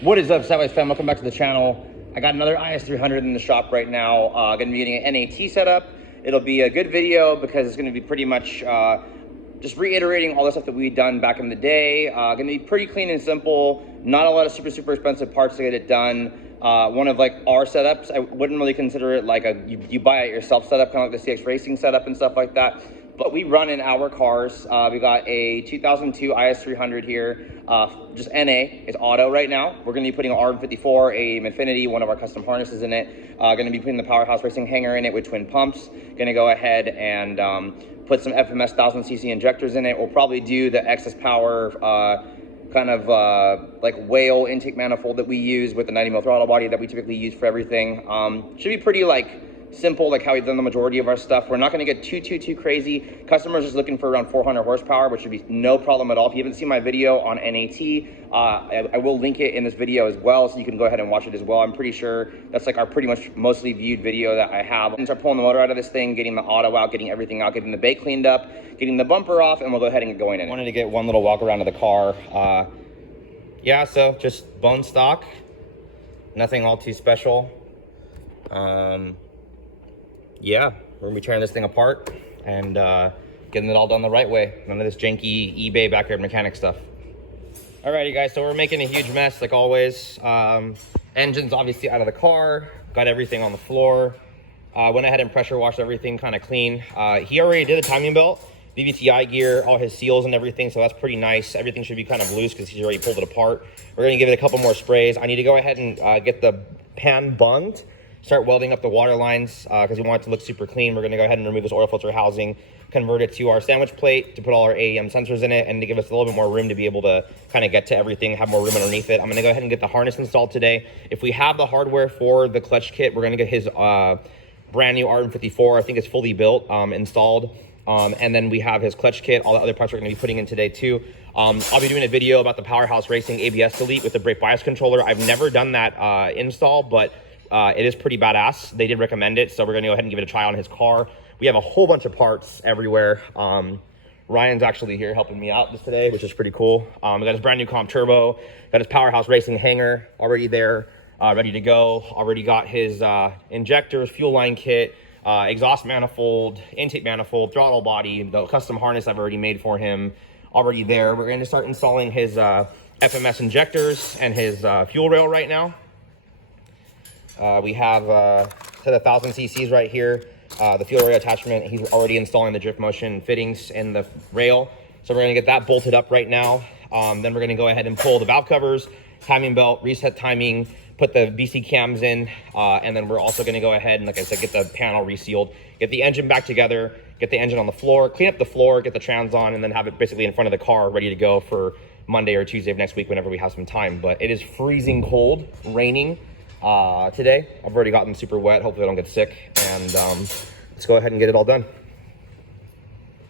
What is up, Sideways fam? Welcome back to the channel. I got another Is300 in the shop right now. Going to be getting an NAT setup. It'll be a good video because it's going to be pretty much just reiterating all the stuff that we've done back in the day. Going to be pretty clean and simple. Not a lot of super expensive parts to get it done. One of like our setups, I wouldn't really consider it like a you buy it yourself setup, kind of like the CX Racing setup and stuff like that. But we run in our cars. We got a 2002 Is300 here, just NA. It's auto right now. We're going to be putting an RM54, a Infinity, one of our custom harnesses in it. Going to be putting the Powerhouse Racing hanger in it with twin pumps. Going to go ahead and put some FMS 1000cc injectors in it. We'll probably do the excess power kind of like whale intake manifold that we use with the 90 mil throttle body that we typically use for everything. Should be pretty like simple, like how we've done the majority of our stuff. We're not going to get too crazy. Customers just looking for around 400 horsepower, which should be no problem at all. If you haven't seen my video on NAT, I will link it in this video as well, so you can go ahead and watch it as well. I'm pretty sure that's like our pretty much mostly viewed video that I have. And start pulling the motor out of this thing, getting the auto out, getting everything out, getting the bake cleaned up, getting the bumper off, and we'll go ahead and get going in. Wanted to get one little walk around of the car. Yeah, so just bone stock, nothing all too special. Yeah, we're gonna be tearing this thing apart and getting it all done the right way. None of this janky eBay backyard mechanic stuff. Alrighty guys, so we're making a huge mess like always. Engine's obviously out of the car, got everything on the floor. Went ahead and pressure washed everything kind of clean. He already did the timing belt, VVTi gear, all his seals and everything, so that's pretty nice. Everything should be kind of loose because he's already pulled it apart. We're gonna give it a couple more sprays. I need to go ahead and get the pan bunged, start welding up the water lines because we want it to look super clean. We're going to go ahead and remove this oil filter housing, convert it to our sandwich plate to put all our AEM sensors in it, and to give us a little bit more room to be able to kind of get to everything, have more room underneath it. I'm going to go ahead and get the harness installed today. If we have the hardware for the clutch kit, we're going to get his brand new RM54. I think it's fully built, installed. And then we have his clutch kit. All the other parts we're going to be putting in today too. I'll be doing a video about the Powerhouse Racing ABS Delete with the brake bias controller. I've never done that install, but it is pretty badass. They did recommend it, so we're gonna go ahead and give it a try on his car. We have a whole bunch of parts everywhere. Ryan's actually here helping me out this today, which is pretty cool. We got his brand new comp turbo, got his Powerhouse Racing hanger already there, ready to go. Already got his injectors, fuel line kit, exhaust manifold, intake manifold, throttle body, the custom harness I've already made for him already there. We're going to start installing his FMS injectors and his fuel rail right now. We have set 1000 cc's right here. The fuel rail attachment, he's already installing the drift motion fittings in the rail. So we're gonna get that bolted up right now. Then we're gonna go ahead and pull the valve covers, timing belt, reset timing, put the BC cams in, and then we're also gonna go ahead and, like I said, get the panel resealed, get the engine back together, get the engine on the floor, clean up the floor, get the trans on, and then have it basically in front of the car ready to go for Monday or Tuesday of next week whenever we have some time. But it is freezing cold, raining today. I've already gotten super wet. Hopefully I don't get sick, and let's go ahead and get it all done.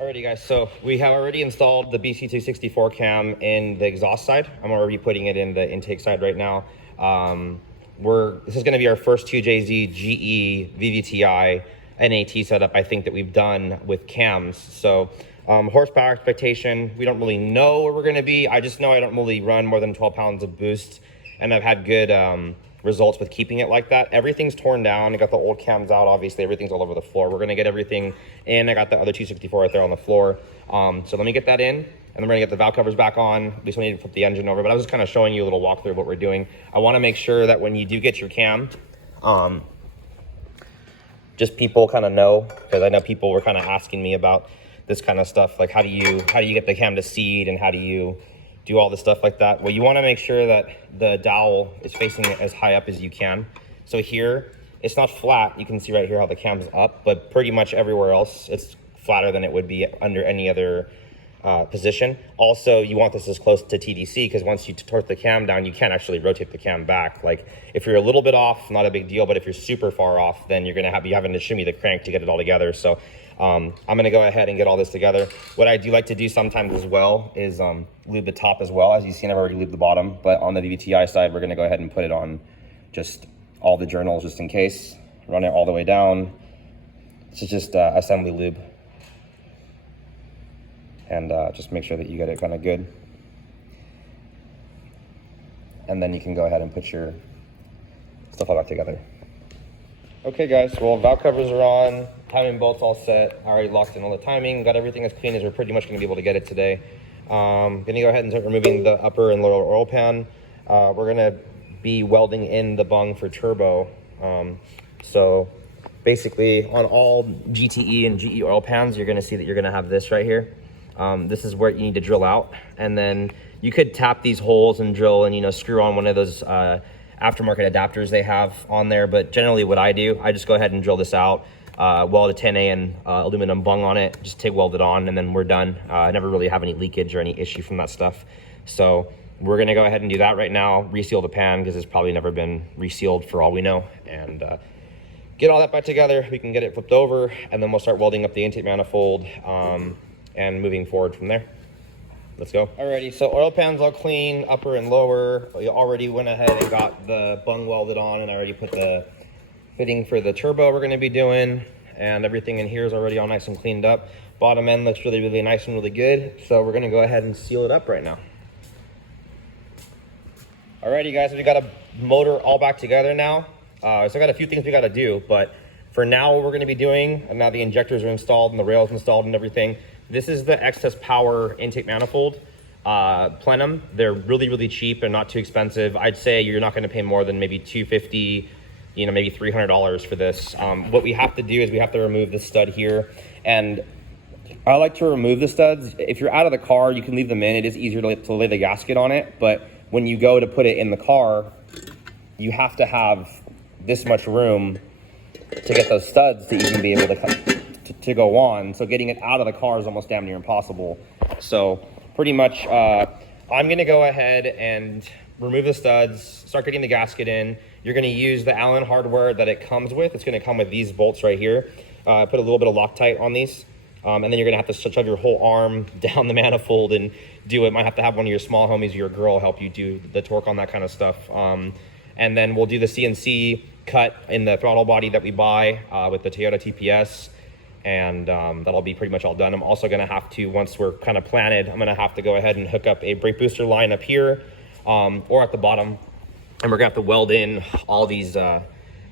Alrighty guys, so we have already installed the BC264 cam in the exhaust side. I'm already putting it in the intake side right now. This is going to be our first 2jzge vvti NAT setup I think that we've done with cams. So horsepower expectation, we don't really know where we're going to be. I just know I don't really run more than 12 pounds of boost, and I've had good results with keeping it like that. Everything's torn down. I got the old cams out. Obviously everything's all over the floor. We're gonna get everything in. I got the other 264 right there on the floor. So let me get that in, and then we're gonna get the valve covers back on. We still need to flip the engine over, but I was just kind of showing you a little walkthrough of what we're doing. I want to make sure that when you do get your cam, just people kind of know, because I know people were kind of asking me about this kind of stuff, like how do you get the cam to seat, and how do you do all the stuff like that. Well, you want to make sure that the dowel is facing as high up as you can. So here, it's not flat. You can see right here how the cam's up, but pretty much everywhere else, it's flatter than it would be under any other position. Also, you want this as close to TDC, because once you torque the cam down, you can't actually rotate the cam back. Like if you're a little bit off, not a big deal, but if you're super far off, then you're gonna be having to shimmy the crank to get it all together. So I'm gonna go ahead and get all this together. What I do like to do sometimes as well is lube the top as well. As you've seen, I've already lubed the bottom, but on the VVTi side, we're gonna go ahead and put it on just all the journals just in case. Run it all the way down. This is just assembly lube. And just make sure that you get it kind of good. and then you can go ahead and put your stuff all back together. Okay guys, well, valve covers are on, timing bolts all set. I already locked in all the timing, got everything as clean as we're pretty much gonna be able to get it today. Gonna go ahead and start removing the upper and lower oil pan. We're gonna be welding in the bung for turbo. So basically on all GTE and GE oil pans, you're gonna see that you're gonna have this right here. This is where you need to drill out, and then you could tap these holes and drill and, you know, screw on one of those aftermarket adapters they have on there. But generally what I do, I just go ahead and drill this out, weld a 10A and aluminum bung on it, just TIG weld it on, and then we're done. I never really have any leakage or any issue from that stuff. So we're gonna go ahead and do that right now, reseal the pan because it's probably never been resealed for all we know, and get all that back together. We can get it flipped over, and then we'll start welding up the intake manifold and moving forward from there. Let's go. Alrighty, so oil pan's all clean, upper and lower. We already went ahead and got the bung welded on, and I already put the fitting for the turbo we're gonna be doing, and everything in here is already all nice and cleaned up. Bottom end looks really, really nice and really good. So we're gonna go ahead and seal it up right now. Alrighty guys, so we got a motor all back together now. So I got a few things we gotta do, but for now what we're gonna be doing, and now the injectors are installed and the rails installed and everything, this is the Excess Power intake manifold, plenum. They're really, really cheap and not too expensive. I'd say you're not gonna pay more than maybe $250, you know, maybe $300 for this. What we have to do is we have to remove this stud here. And I like to remove the studs. If you're out of the car, you can leave them in. It is easier to lay the gasket on it, but when you go to put it in the car, you have to have this much room to get those studs to even be able to go on. So getting it out of the car is almost damn near impossible. So pretty much, I'm gonna go ahead and remove the studs, start getting the gasket in. You're gonna use the Allen hardware that it comes with. It's gonna come with these bolts right here. Put a little bit of Loctite on these. And then you're gonna have to shove your whole arm down the manifold and do it. Might have to have one of your small homies or your girl help you do the torque on that kind of stuff. And then we'll do the CNC cut in the throttle body that we buy with the Toyota TPS. And that'll be pretty much all done. I'm also gonna have to, once we're kind of planted, I'm gonna have to go ahead and hook up a brake booster line up here or at the bottom. And we're gonna have to weld in all these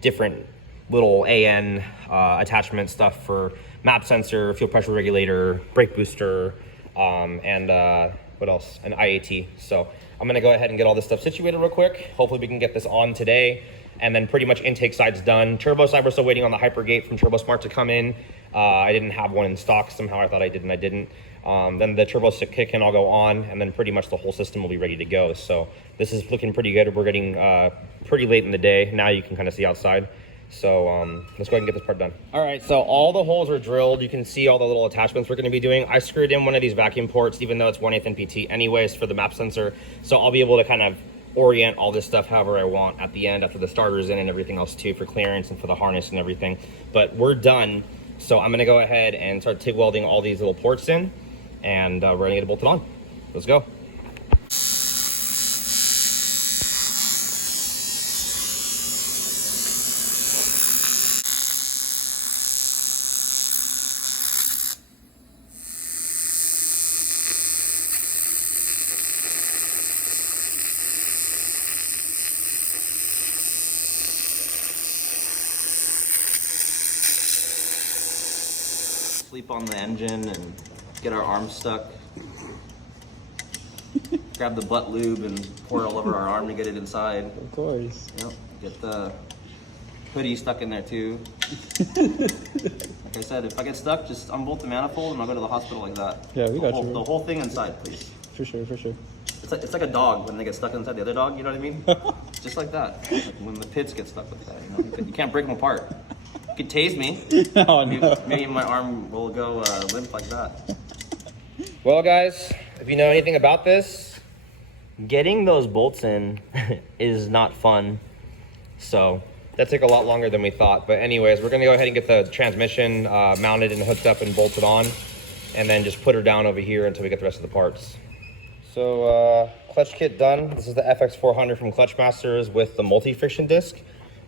different little AN attachment stuff for map sensor, fuel pressure regulator, brake booster, and what else? An IAT. So I'm gonna go ahead and get all this stuff situated real quick. Hopefully we can get this on today. And then pretty much intake side's done. Turbo side, we're still waiting on the hypergate from TurboSmart to come in. I didn't have one in stock. Somehow I thought I did and I didn't. Then the turbo kick can all go on, and then pretty much the whole system will be ready to go. So this is looking pretty good. We're getting pretty late in the day. Now you can kind of see outside. So let's go ahead and get this part done. All right, so all the holes are drilled. You can see all the little attachments we're gonna be doing. I screwed in one of these vacuum ports, even though it's 1/8 NPT anyways for the map sensor. So I'll be able to kind of orient all this stuff however I want at the end after the starter's in and everything else too for clearance and for the harness and everything. But we're done. So I'm gonna go ahead and start TIG welding all these little ports in, and we're gonna get it bolted on. Let's go. Sleep on the engine and get our arms stuck. Grab the butt lube and pour it all over our arm to get it inside. Of course. Yep. Get the hoodie stuck in there too. Like I said, if I get stuck, just unbolt the manifold and I'll go to the hospital like that. Yeah, we got you. The whole thing inside, please. For sure, for sure. It's like a dog when they get stuck inside the other dog, you know what I mean? Just like that. Like when the pits get stuck with that, you know? You can't break them apart. You could tase me. Oh, no. Maybe my arm will go limp like that. Well, guys, if you know anything about this, getting those bolts in is not fun. So that took a lot longer than we thought. But anyways, we're gonna go ahead and get the transmission mounted and hooked up and bolted on, and then just put her down over here until we get the rest of the parts. So clutch kit done. This is the FX400 from Clutch Masters with the multi-friction disc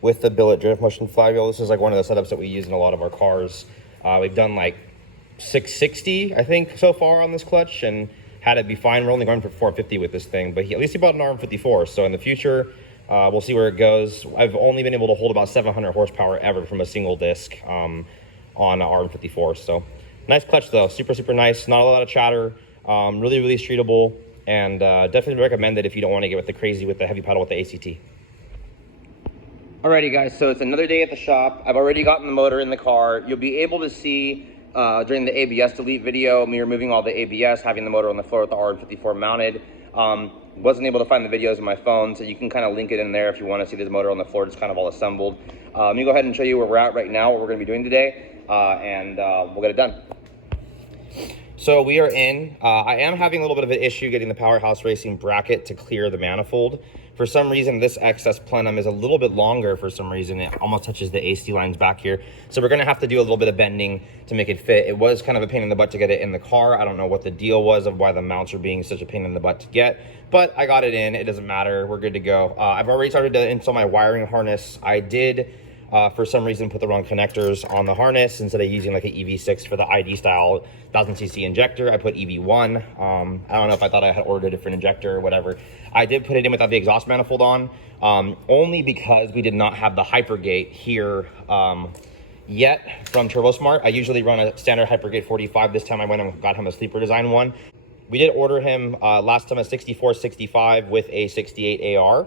with the billet drift motion flywheel. This is like one of the setups that we use in a lot of our cars. We've done like 660, I think, so far on this clutch, and had it be fine. We're only going for 450 with this thing, but at least he bought an RM54. So in the future, we'll see where it goes. I've only been able to hold about 700 horsepower ever from a single disc on an RM54. So nice clutch though, super, super nice. Not a lot of chatter, really, really streetable, and definitely recommend it if you don't want to get with the crazy with the heavy pedal with the ACT. Alrighty guys, so it's another day at the shop. I've already gotten the motor in the car. You'll be able to see during the ABS delete video, me removing all the ABS, having the motor on the floor with the RM54 mounted. Wasn't able to find the videos on my phone, so you can kind of link it in there if you want to see this motor on the floor, just kind of all assembled. Let me go ahead and show you where we're at right now, what we're going to be doing today, and we'll get it done. So we are in. I am having a little bit of an issue getting the Powerhouse Racing bracket to clear the manifold. For some reason, this excess plenum is a little bit longer for some reason. It almost touches the AC lines back here. So we're gonna have to do a little bit of bending to make it fit. It was kind of a pain in the butt to get it in the car. I don't know what the deal was of why the mounts are being such a pain in the butt to get, but I got it in. It doesn't matter, we're good to go. I've already started to install my wiring harness. I did, for some reason, put the wrong connectors on the harness. Instead of using like an EV6 for the ID style 1000cc injector, I put EV1. I don't know if I thought I had ordered a different injector or whatever. I did put it in without the exhaust manifold on, only because we did not have the hypergate here yet from TurboSmart. I usually run a standard hypergate 45. This time I went and got him a sleeper design one. We did order him last time a 6465 with a 68 AR.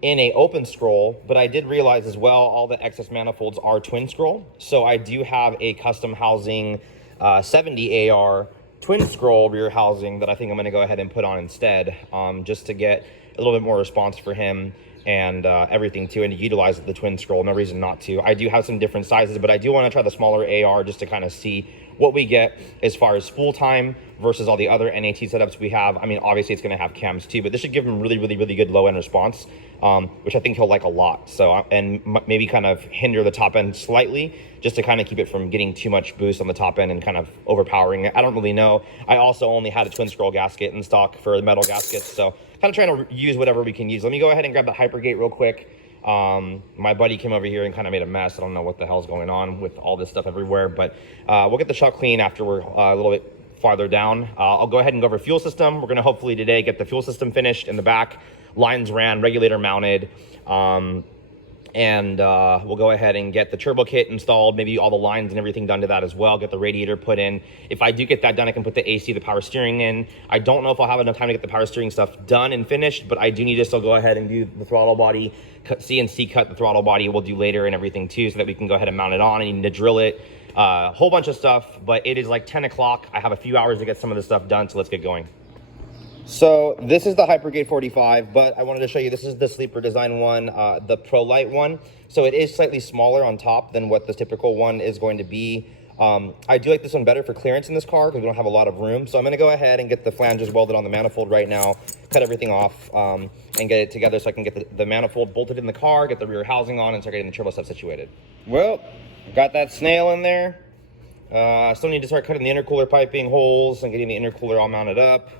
In a open scroll, but I did realize as well all the excess manifolds are twin scroll, so I do have a custom housing 70 AR twin scroll rear housing that I think I'm going to go ahead and put on instead, just to get a little bit more response for him and everything too, and to utilize the twin scroll. No reason not to. I do have some different sizes, but I do want to try the smaller AR just to kind of see what we get as far as spool time versus all the other NAT setups we have. I mean, obviously it's going to have cams too, but this should give him really, really, really good low end response, which I think he'll like a lot. So, and maybe kind of hinder the top end slightly just to kind of keep it from getting too much boost on the top end and kind of overpowering it. I don't really know. I also only had a twin scroll gasket in stock for the metal gaskets, so kind of trying to use whatever we can use. Let me go ahead and grab the hypergate real quick. My buddy came over here and kind of made a mess. I don't know what the hell's going on with all this stuff everywhere, but we'll get the shop clean after we're a little bit farther down. I'll go ahead and go over fuel system. We're going to hopefully today get the fuel system finished in the back, lines ran, regulator mounted, and we'll go ahead and get the turbo kit installed, maybe all the lines and everything done to that as well, get the radiator put in. If I do get that done, I can put the AC, the power steering in. I don't know if I'll have enough time to get the power steering stuff done and finished, but I do need to still go ahead and do the throttle body, CNC cut the throttle body we'll do later and everything too, so that we can go ahead and mount it on. I need to drill it, a whole bunch of stuff, but it is like 10 o'clock. I have a few hours to get some of this stuff done, so let's get going. So this is the Hypergate 45, but I wanted to show you, this is the sleeper design one, the Pro Light one. So it is slightly smaller on top than what the typical one is going to be. I do like this one better for clearance in this car because we don't have a lot of room. So I'm going to go ahead and get the flanges welded on the manifold right now, cut everything off, and get it together so I can get the manifold bolted in the car, get the rear housing on, and start getting the turbo stuff situated. Well, got that snail in there. Still need to start cutting the intercooler piping holes and getting the intercooler all mounted up.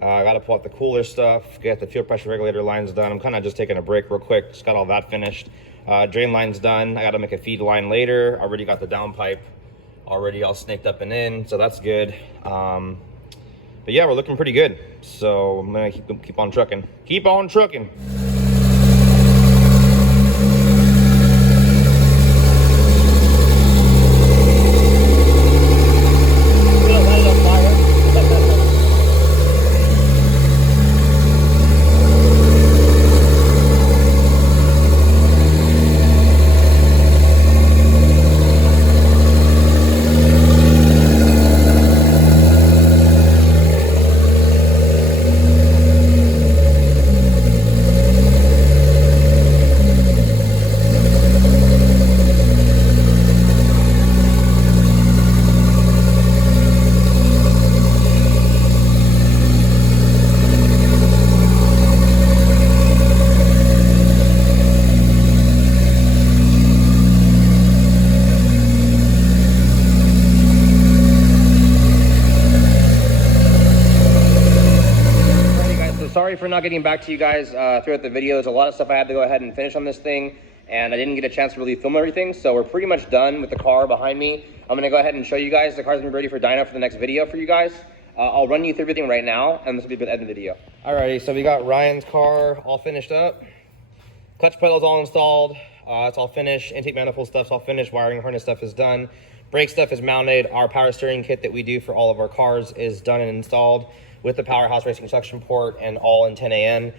I got to pull out the cooler stuff, get the fuel pressure regulator lines done. I'm kind of just taking a break real quick, just got all that finished. Drain line's done. I got to make a feed line later. Already got the downpipe already all snaked up and in, so that's good. But yeah, we're looking pretty good. So I'm gonna keep on trucking. Keep on trucking. Sorry for not getting back to you guys throughout the videos. A lot of stuff I had to go ahead and finish on this thing, and I didn't get a chance to really film everything, so we're pretty much done with the car behind me. I'm gonna go ahead and show you guys. The car's gonna be ready for dyno for the next video for you guys. I'll run you through everything right now, and this will be the end of the video. Alrighty, so we got Ryan's car all finished up. Clutch pedal's all installed. It's all finished. Intake manifold stuff's all finished. Wiring harness stuff is done. Brake stuff is mounted. Our power steering kit that we do for all of our cars is done and installed with the Powerhouse Racing suction port and all in 10AN.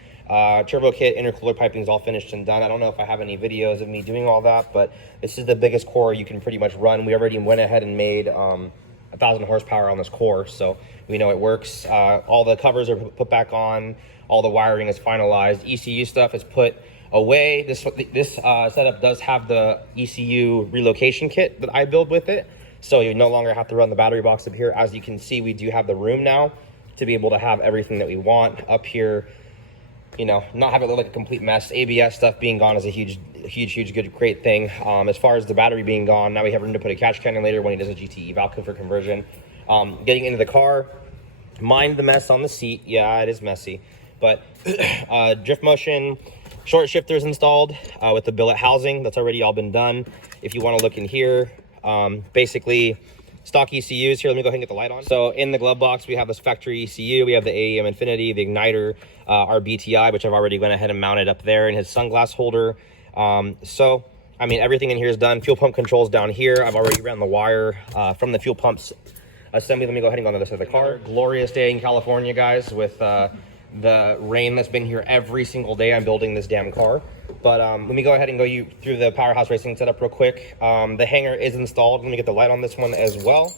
Turbo kit, intercooler piping is all finished and done. I don't know if I have any videos of me doing all that, but this is the biggest core you can pretty much run. We already went ahead and made 1,000 horsepower on this core, so we know it works. All the covers are put back on. All the wiring is finalized. ECU stuff is put away. This setup does have the ECU relocation kit that I build with it, so you no longer have to run the battery box up here. As you can see, we do have the room now to be able to have everything that we want up here, you know, not have it look like a complete mess. ABS stuff being gone is a huge good great thing. As far as the battery being gone, now we have room to put a catch cannon later when he does a GT eval for conversion. Getting into the car, mind the mess on the seat. Yeah, it is messy, but drift motion short shifters installed with the billet housing. That's already all been done. If you want to look in here, basically stock ECUs. Here, let me go ahead and get the light on. So in the glove box, we have this factory ECU. We have the AEM Infinity, the igniter, our BTI, which I've already went ahead and mounted up there in his sunglass holder. So, I mean, everything in here is done. Fuel pump controls down here. I've already ran the wire from the fuel pumps assembly. Let me go ahead and go on the other side of the car. Glorious day in California, guys, with the rain that's been here every single day. I'm building this damn car. But let me go ahead and go you through the Powerhouse Racing setup real quick. The hanger is installed. Let me get the light on this one as well.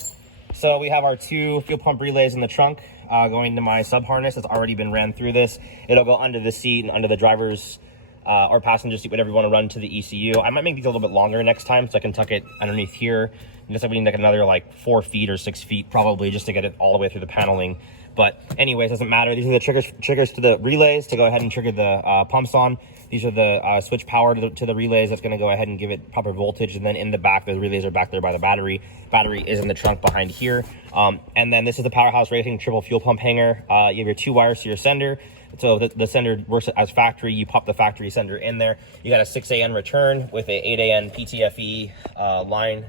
So we have our 2 fuel pump relays in the trunk going to my sub harness. It's already been ran through this. It'll go under the seat and under the driver's or passenger seat, whatever you want to run to the ECU. I might make these a little bit longer next time so I can tuck it underneath here. I guess I would need like another like 4 feet or 6 feet probably just to get it all the way through the paneling. But anyways, doesn't matter. These are the triggers to the relays to go ahead and trigger the pumps on. These are the switch power to the relays. That's going to go ahead and give it proper voltage. And then in the back, the relays are back there by the battery. Battery is in the trunk behind here. And then this is the Powerhouse Racing triple fuel pump hanger. You have your 2 wires to your sender. So the sender works as factory. You pop the factory sender in there. You got a 6AN return with a 8AN ptfe line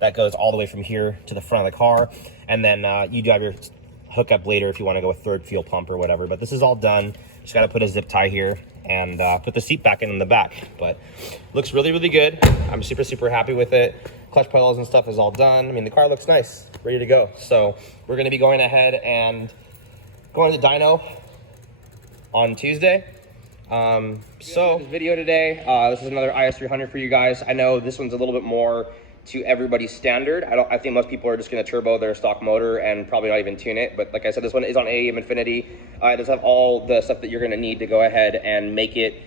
that goes all the way from here to the front of the car. And then you do have your hookup later if you want to go with 3rd fuel pump or whatever. But this is all done. Just got to put a zip tie here and put the seat back in the back. But looks really good. I'm super happy with it. Clutch pedals and stuff is all done. I mean, the car looks nice, ready to go. So we're going to be going ahead and going to the dyno on Tuesday. So this video today, this is another Is300 for you guys. I know this one's a little bit more to everybody's standard. I think most people are just going to turbo their stock motor and probably not even tune it. But like I said, this one is on AEM Infinity. It does have all the stuff that you're going to need to go ahead and make it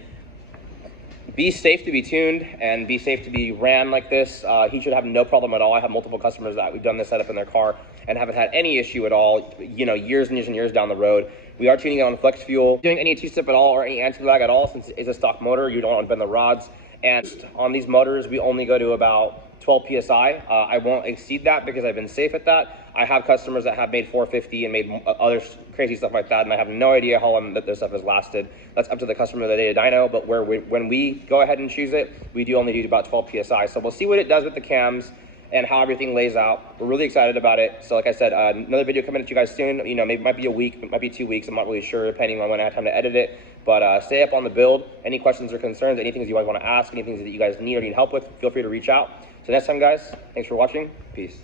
be safe to be tuned and be safe to be ran like this. He should have no problem at all. I have multiple customers that we've done this setup in their car and haven't had any issue at all, you know, years and years down the road. We are tuning it on flex fuel. Doing any two-step at all or any anti-lag at all, since it's a stock motor, you don't want to bend the rods. And on these motors, we only go to about 12 PSI. I won't exceed that because I've been safe at that. I have customers that have made 450 and made other crazy stuff like that, and I have no idea how long that this stuff has lasted. That's up to the customer that they dyno, but when we go ahead and choose it, we do only do about 12 PSI. So we'll see what it does with the cams and how everything lays out. We're really excited about it. So like I said, another video coming at you guys soon. You know, maybe it might be a week, it might be 2 weeks. I'm not really sure, depending on when I have time to edit it. But stay up on the build. Any questions or concerns, anything that you guys want to ask, anything that you guys need or need help with, feel free to reach out. So next time, guys, thanks for watching. Peace.